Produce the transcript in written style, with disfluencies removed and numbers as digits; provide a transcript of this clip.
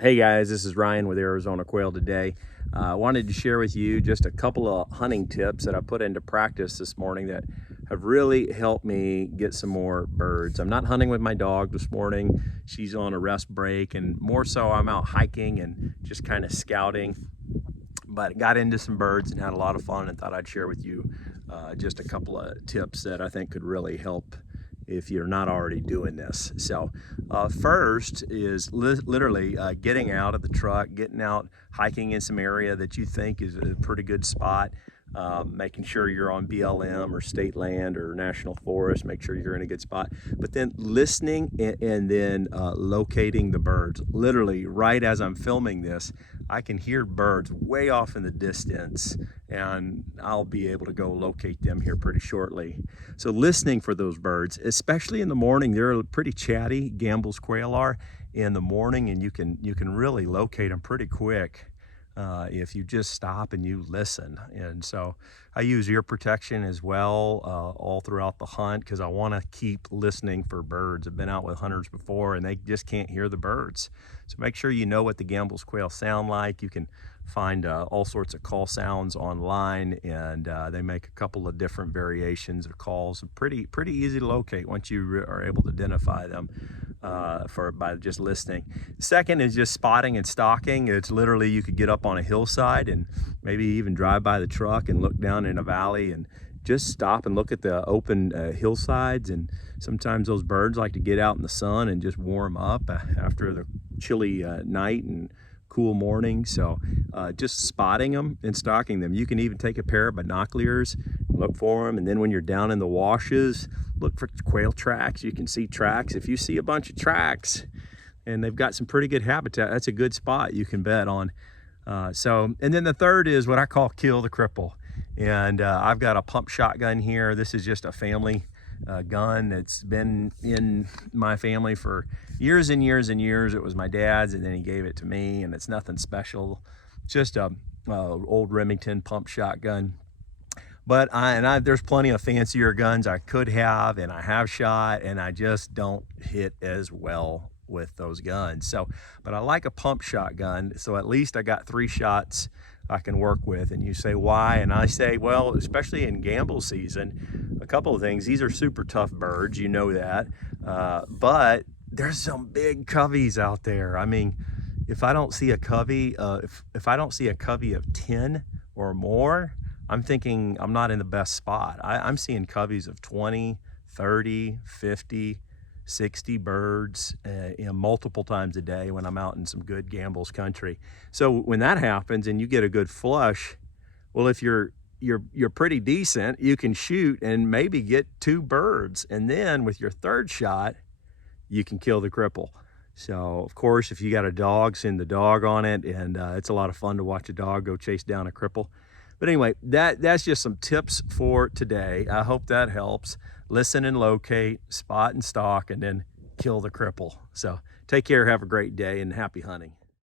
Hey guys, this is Ryan with Arizona Quail today. I wanted to share with you just a couple of hunting tips that I put into practice this morning that have really helped me get some more birds. I'm not hunting with my dog this morning. She's on a rest break, and more so I'm out hiking and just kind of scouting. But got into some birds and had a lot of fun, and thought I'd share with you just a couple of tips that I think could really help if you're not already doing this. So first is literally getting out of the truck, getting out hiking in some area that you think is a pretty good spot, making sure you're on BLM or state land or national forest, make sure you're in a good spot, but then listening and then locating the birds. Literally right as I'm filming this, I can hear birds way off in the distance, and I'll be able to go locate them here pretty shortly. So listening for those birds, especially in the morning, they're pretty chatty. Gambel's quail are in the morning, and you can really locate them pretty quick if you just stop and you listen. And so I use ear protection as well all throughout the hunt, because I want to keep listening for birds. I've been out with hunters before and they just can't hear the birds. So make sure you know what the Gambel's quail sound like. You can find all sorts of call sounds online, and they make a couple of different variations of calls. Pretty easy to locate once you are able to identify them by just listening. Second is just spotting and stalking. It's literally, you could get up on a hillside and maybe even drive by the truck and look down in a valley and just stop and look at the open hillsides. And sometimes those birds like to get out in the sun and just warm up after the chilly night and cool morning. So just spotting them and stalking them. You can even take a pair of binoculars, look for them, and then when you're down in the washes, look for quail tracks. You can see tracks. If you see a bunch of tracks and they've got some pretty good habitat, that's a good spot you can bet on. And then the third is what I call kill the cripple. And I've got a pump shotgun here. This is just a family gun that's been in my family for years and years and years. It was my dad's, and then he gave it to me, and it's nothing special, just a old Remington pump shotgun. But there's plenty of fancier guns I could have, and I have shot, and I just don't hit as well with those guns. So, but I like a pump shotgun, so at least I got 3 shots I can work with. And you say, why? And I say, well, especially in Gambel season, a couple of things. These are super tough birds, you know that, but there's some big coveys out there. I mean, if I don't see a covey, if I don't see a covey of 10 or more, I'm thinking I'm not in the best spot. I'm seeing coveys of 20, 30, 50, 60 birds multiple times a day when I'm out in some good Gambel's country. So when that happens and you get a good flush, well, if you're pretty decent, you can shoot and maybe get 2 birds. And then with your third shot, you can kill the cripple. So of course, if you got a dog, send the dog on it, and it's a lot of fun to watch a dog go chase down a cripple. But anyway, that's just some tips for today. I hope that helps. Listen and locate, spot and stalk, and then kill the cripple. So take care, have a great day, and happy hunting.